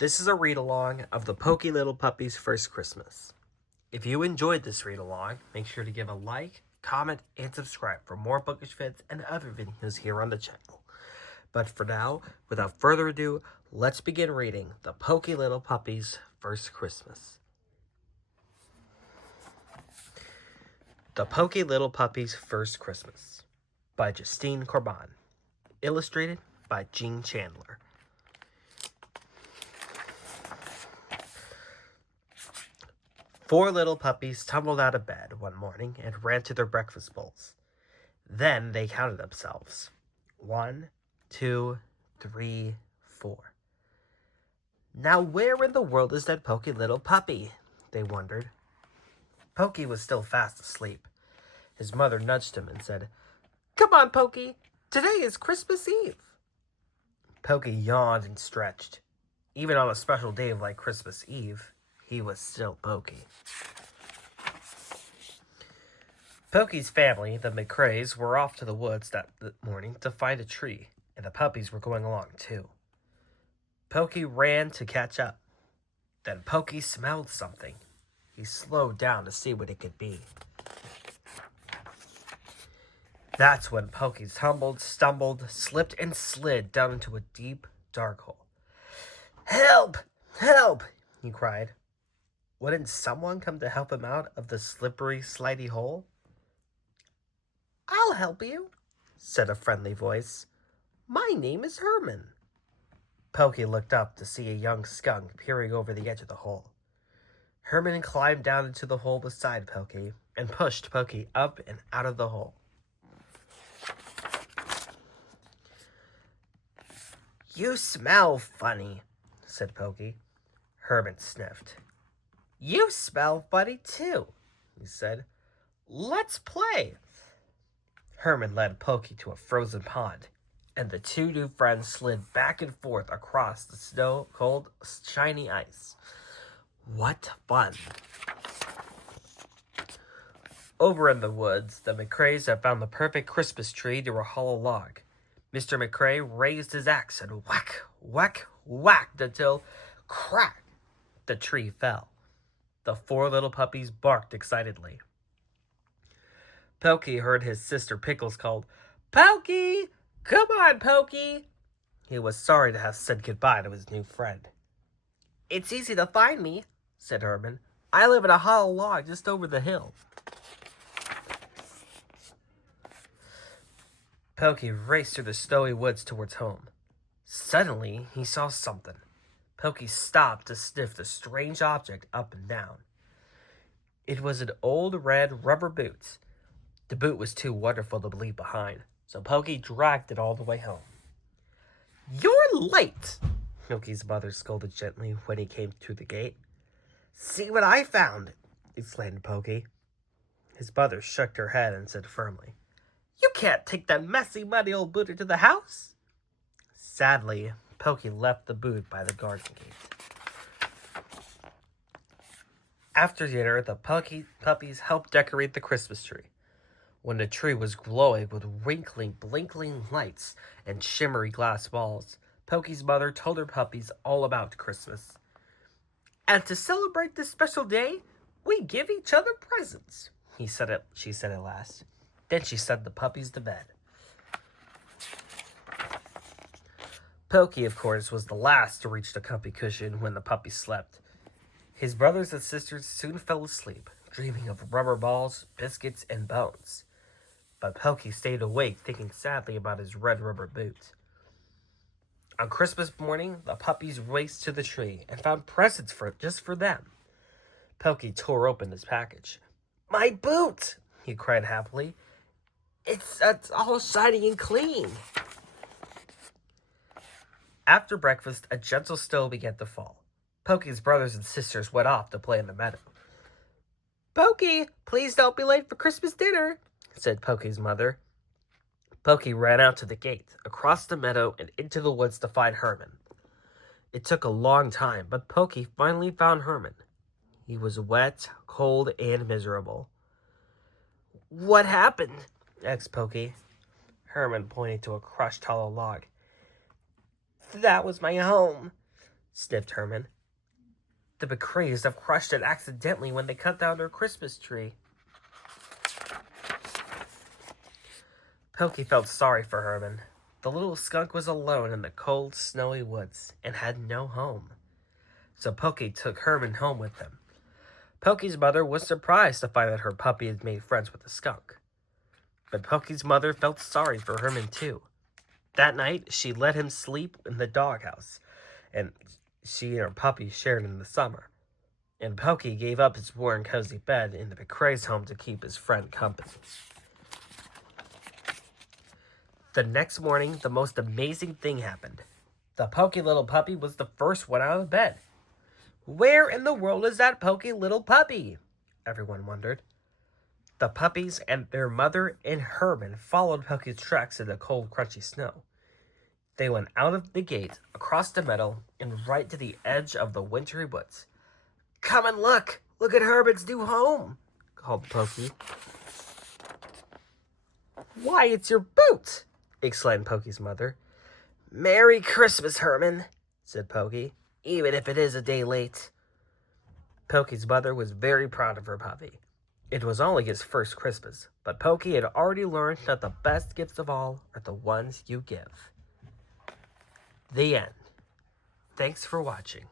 This is a read-along of the Poky Little Puppy's First Christmas. If you enjoyed this read-along, make sure to give a like, comment, and subscribe for more Bookish vids and other videos here on the channel. But for now, without further ado, let's begin reading the Poky Little Puppy's First Christmas. The Poky Little Puppy's First Christmas by Justine Corban. Illustrated by Jean Chandler. Four little puppies tumbled out of bed one morning and ran to their breakfast bowls. Then they counted themselves. 1, 2, 3, 4. Now where in the world is that Poky little puppy? They wondered. Poky was still fast asleep. His mother nudged him and said, "Come on, Poky. Today is Christmas Eve." Poky yawned and stretched. Even on a special day like Christmas Eve, he was still Poky. Poky's family, the McCraes, were off to the woods that morning to find a tree, and the puppies were going along too. Poky ran to catch up. Then Poky smelled something. He slowed down to see what it could be. That's when Poky tumbled, stumbled, slipped, and slid down into a deep, dark hole. "Help! Help!" he cried. Wouldn't someone come to help him out of the slippery, slidey hole? "I'll help you," said a friendly voice. "My name is Herman." Poky looked up to see a young skunk peering over the edge of the hole. Herman climbed down into the hole beside Poky and pushed Poky up and out of the hole. "You smell funny," said Poky. Herman sniffed. "You smell funny too," he said. "Let's play." Herman led Poky to a frozen pond, and the two new friends slid back and forth across the snow-cold, shiny ice. What fun! Over in the woods, the McCraes had found the perfect Christmas tree near a hollow log. Mr. McCrae raised his axe and whack, whack, whacked until, crack, the tree fell. The four little puppies barked excitedly. Poky heard his sister Pickles called, "Poky! Come on, Poky!" He was sorry to have said goodbye to his new friend. "It's easy to find me," said Herman. "I live in a hollow log just over the hill." Poky raced through the snowy woods towards home. Suddenly, he saw something. Poky stopped to sniff the strange object up and down. It was an old red rubber boot. The boot was too wonderful to leave behind, so Poky dragged it all the way home. "You're late," Poky's mother scolded gently when he came through the gate. "See what I found," exclaimed Poky. His mother shook her head and said firmly, "You can't take that messy, muddy old boot into the house." Sadly, Poky left the boot by the garden gate. After dinner, the puppies helped decorate the Christmas tree. When the tree was glowing with winkling, blinking lights and shimmery glass balls, Poky's mother told her puppies all about Christmas. "And to celebrate this special day, we give each other presents," she said at last. Then she sent the puppies to bed. Poky, of course, was the last to reach the comfy cushion when the puppies slept. His brothers and sisters soon fell asleep, dreaming of rubber balls, biscuits, and bones. But Poky stayed awake, thinking sadly about his red rubber boot. On Christmas morning, the puppies raced to the tree and found presents just for them. Poky tore open his package. "My boot!" he cried happily. It's all shiny and clean." After breakfast, a gentle snow began to fall. Poky's brothers and sisters went off to play in the meadow. "Poky, please don't be late for Christmas dinner," said Poky's mother. Poky ran out to the gate, across the meadow, and into the woods to find Herman. It took a long time, but Poky finally found Herman. He was wet, cold, and miserable. "What happened?" asked Poky. Herman pointed to a crushed hollow log. "That was my home. sniffed Herman. The McCraes have crushed it accidentally when they cut down their Christmas tree. Poky felt sorry for Herman. The little skunk was alone in the cold, snowy woods and had no home. So Poky took Herman home with him. Poky's mother was surprised to find that her puppy had made friends with the skunk. But Poky's mother felt sorry for Herman too. That night, she let him sleep in the doghouse, and she and her puppy shared in the summer. And Poky gave up his warm, cozy bed in the McCrae's home to keep his friend company. The next morning, the most amazing thing happened. The Poky little puppy was the first one out of bed. Where in the world is that Poky little puppy? Everyone wondered. The puppies and their mother and Herman followed Poky's tracks in the cold, crunchy snow. They went out of the gate, across the meadow, and right to the edge of the wintry woods. Come and look! Look at Herman's new home! Called Poky. Why, it's your boot! Exclaimed Poky's mother. Merry Christmas, Herman, said Poky, even if it is a day late. Poky's mother was very proud of her puppy. It was only his first Christmas, but Poky had already learned that the best gifts of all are the ones you give. The end. Thanks for watching.